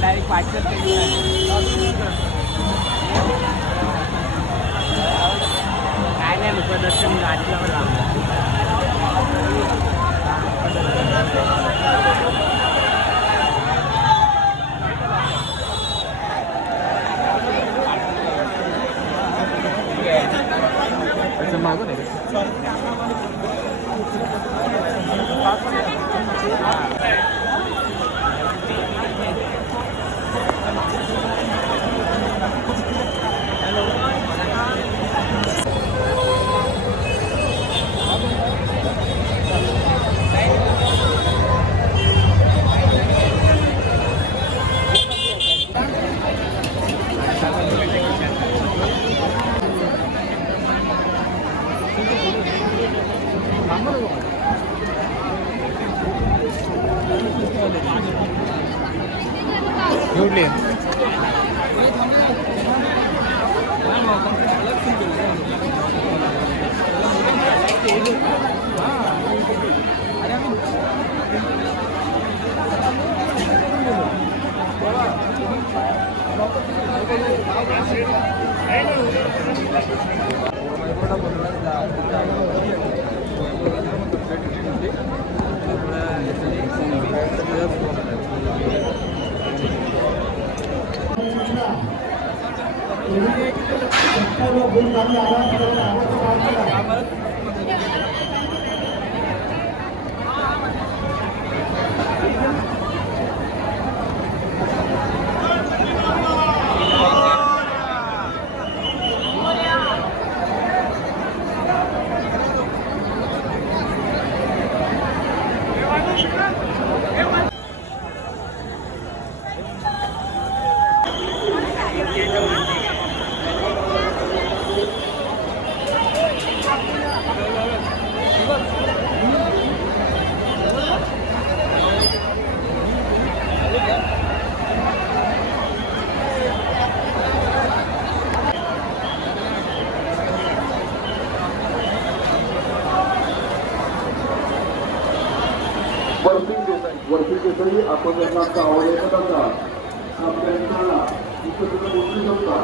Direct parcel काय नाही उपदर्शन गाडीला मागून आहे घेऊन वर्षी केसरी आपण त्यांना आवड येत होता आपल्या इथं तुम्ही बोलू शकता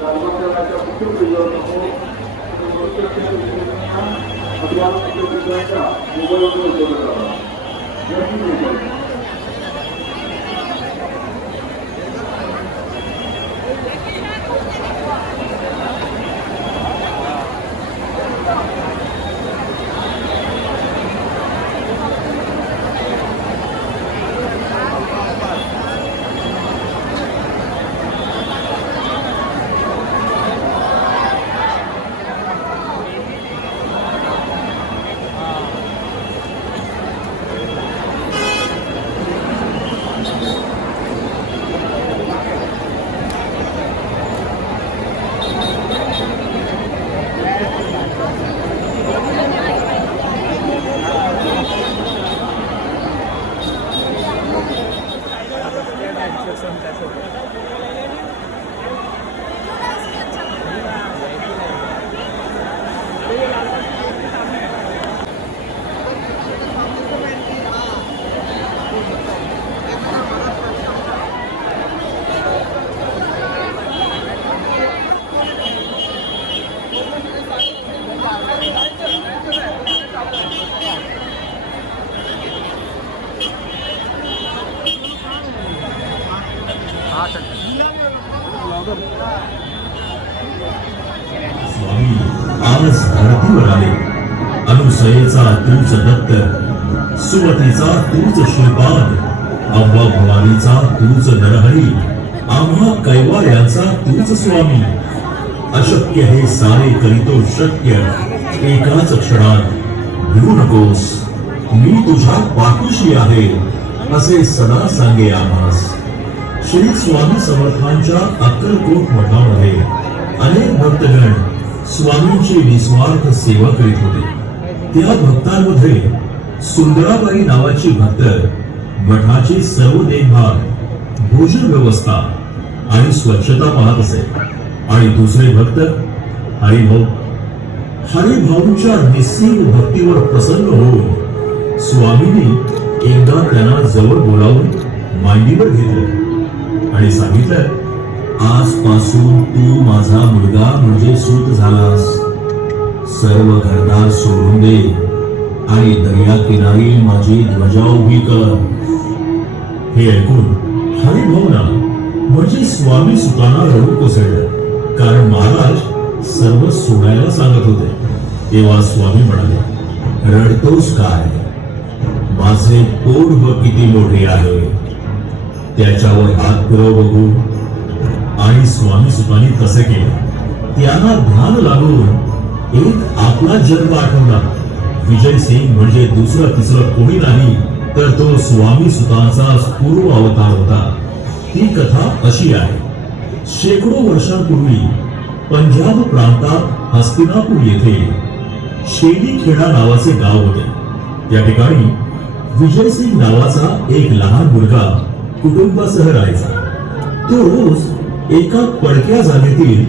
कर्मचाऱ्याच्या मुख्य प्रियवर आपल्या विद्यार्थ्यांच्या मोबाईलवर उपयोग करा. स्वामी आज धरतीवर आले. अनुसयेचा तूच दत्त, सुमतीचा तूच श्रीपाद, अंबा भवानीचा तूच नरहरी, आम्हा कैवाऱ्यांचा तूच स्वामी. अशक्य हे सारे करीतो शक्य, एकाच क्षणात भिवू नकोस. मी तुझ्या पाठीशी आहे असे सदा सांगे आम्हास. श्री स्वामी समर्थांच्या अक्कलकोट मठामध्ये अनेक भक्तगण स्वामींची निस्वार्थ सेवा करीत होते. त्या भक्तांमध्ये सुंदराबाई नावाची भक्त मठाची सर्व देखभाल, भोजन व्यवस्था आणि स्वच्छता पाहत असे. आणि दुसरे भक्त हरिभाऊ. हरिभाऊंच्या निस्सीम भक्तीवर प्रसन्न होऊन स्वामींनी एकदा त्यांना जवळ बोलावून मांडीवर घेतलं आणि सांगितलं, आजपासून तू माझा मुलगा म्हणजे सूत झालास. सर्व घरदार सोडून दे आणि दर्या किनारी माझी ध्वजा उभी कर. हे ऐकून हरिभाऊंना म्हणजे स्वामी सुतांना रडू कोसळलं. कारण महाराज सर्व सोडायला सांगत होते. तेव्हा स्वामी म्हणाले, रडतोस काय? माझे पोट किती मोठे आहे, त्याच्यावर हात पुरव बघू. आणि स्वामी सुतांनी तसे केले. त्यांना ध्यान लागून एक आपला जन्म आठवला. विजय सिंग म्हणजे दुसरं तिसरं कोणी नाही तर तो स्वामी सुतांचा पूर्व अवतार होता. ही कथा अशी आहे. शेकडो वर्षांपूर्वी पंजाब प्रांतात हस्तिनापूर येथे शेलीखेडा नावाचे गाव होते. त्या ठिकाणी विजयसिंग नावाचा एक लहान मुलगा कुटुंबासह राहायचा. तो रोज एका पडक्या जागेतील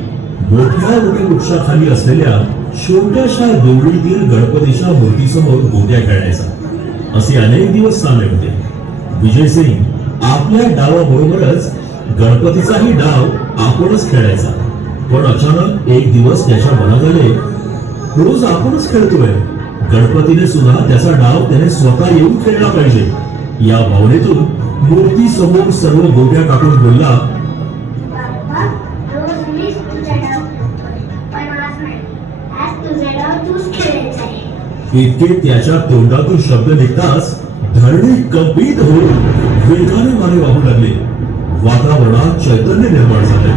मोठ्या वृक्षाखाली असलेल्या छोट्याशा देवळीतील गणपतीच्या मूर्तीसमोर गोट्या खेळायचा. असे अनेक दिवस चालले होते. विजयसिंग आपल्या डावाबरोबरच गणपतीचाही डाव आपणच खेळायचा. पण अचानक एक दिवस त्याच्या मनात आले, रोज आपणच खेळतोय, गणपतीने सुद्धा त्याचा डाव त्याने स्वतः येऊन खेळला पाहिजे. या भावनेतून मूर्ती समोर सर्व गोट्या टाकून बोलला, इतके त्याच्या तोंडातून शब्द निघताच धरणी कंपित होऊन वेगाने वारे वाहू लागले. वातावरणात चैतन्य निर्माण झाले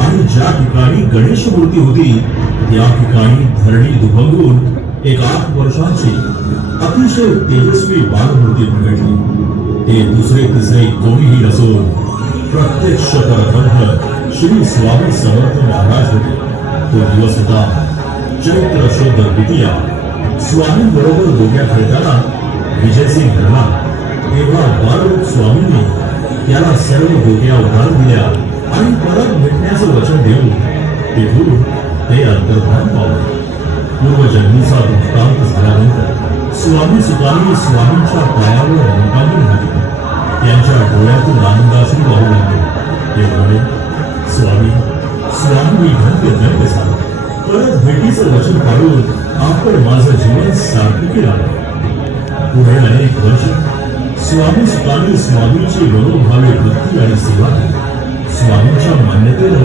आणि ज्या ठिकाणी गणेश मूर्ती होती त्या ठिकाणी धरणी दुभंगून एक 8 वर्षांची अतिशय तेजस्वी बालमूर्ती प्रगटली. ते दुसरे तिसरे कोणीही नसून प्रत्यक्ष परब्रह्म श्री स्वामी समर्थ महाराज होते. तो दिवस होता चैत्र शुद्ध द्वितीया. स्वामी बरोबर गोट्या खेळताना विजयसिंग घडला. तेव्हा बालरूप स्वामींनी त्याला सर्व गोट्या उधार दिल्या आणि परत भेटण्याचं वचन देऊन तिथून ते अंतर्धान पावले. पूर्वजन्मीचा वृत्तांत झाल्यानंतर स्वामी सुतांनी स्वामींच्या पायावर मुखांनी घातली. त्यांच्या डोळ्यातून आनंदाश्रू वाहू लागले. ते म्हणाले, स्वामी स्वामी धन्य धन्य झाला. परत भेटीचं वचन पाळून आपण माझं जीवन सार्थकी लागलं. पुढे अनेक वर्ष स्वामी सुतांनी स्वामींची मनोभावे भक्ती आणि सेवा केली. स्वामींच्या मान्यतेनं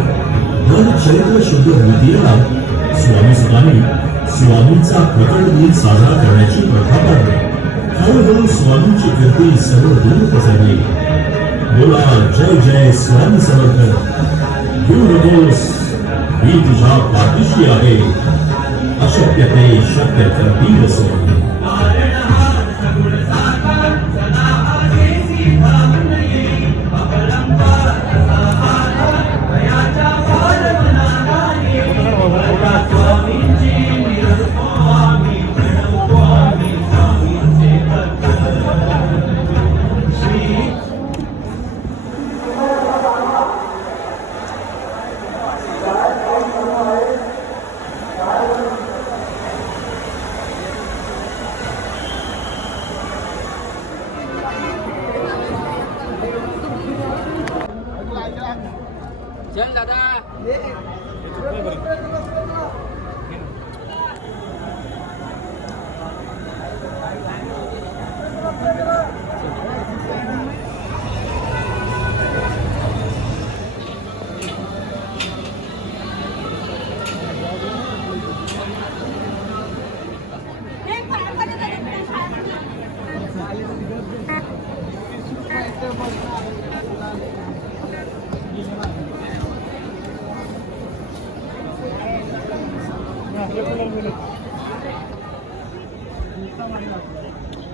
दर चैत्र शुद्ध द्वितीयेला स्वामी सुतांनी स्वामींचा प्रकट दिन साजरा करण्याची प्रथा पाडली. हळूहळू स्वामींची कीर्ती सर्व दूर पसरली. बोला जय जय स्वामी समर्थ. घेऊ नकोस, मी तुझ्या पाठीशी आहे. अशक्य ते शक्य करतील स्वामी. चल दादा.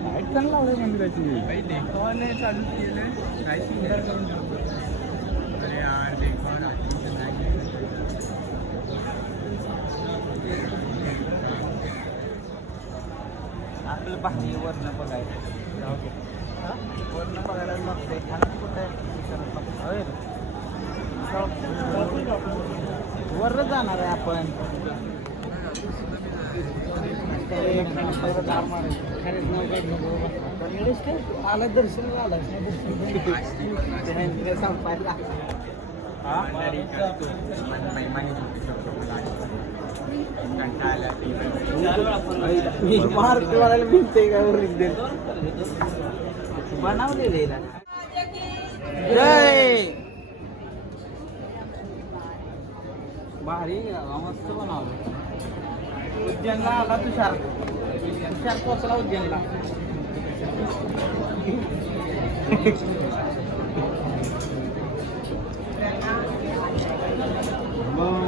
लाईट चांगला होता मंदिराची. देखावाने चालू केले. काय सुंदर करून ठेवतो. अरे यार देखावा रात्रीचं नाही. आपलं बाकी वर्ण बघायचं वर्ण बघायला लागते खाली कुठं वर जाणार आहे आपण आला दर्शन आला संपायला मारुती वाल्याला भिंते का बनवलेले जय भारी मस्त बनवलं उज्जैनला आला तुषार पोचला उज्जैनला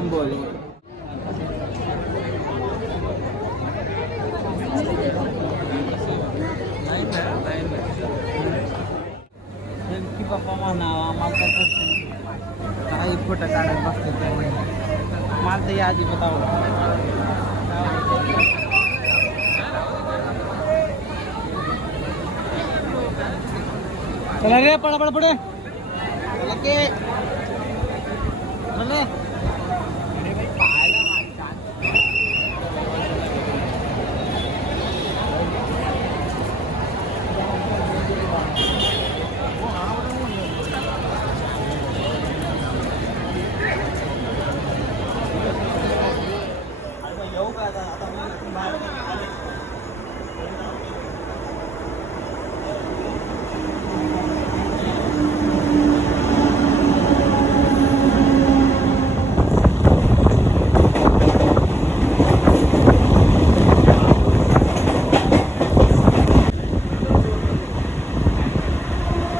बोल की बाप्पा म्हणावा आम्हाला काही फोटो काढायला बघतो मला तर या अजिबात आवडत चला रे पडा पडा पुढे चला के चले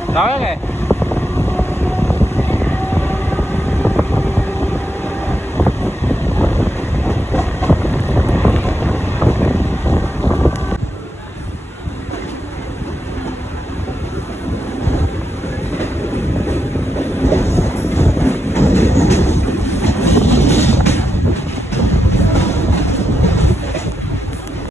जाऊया काय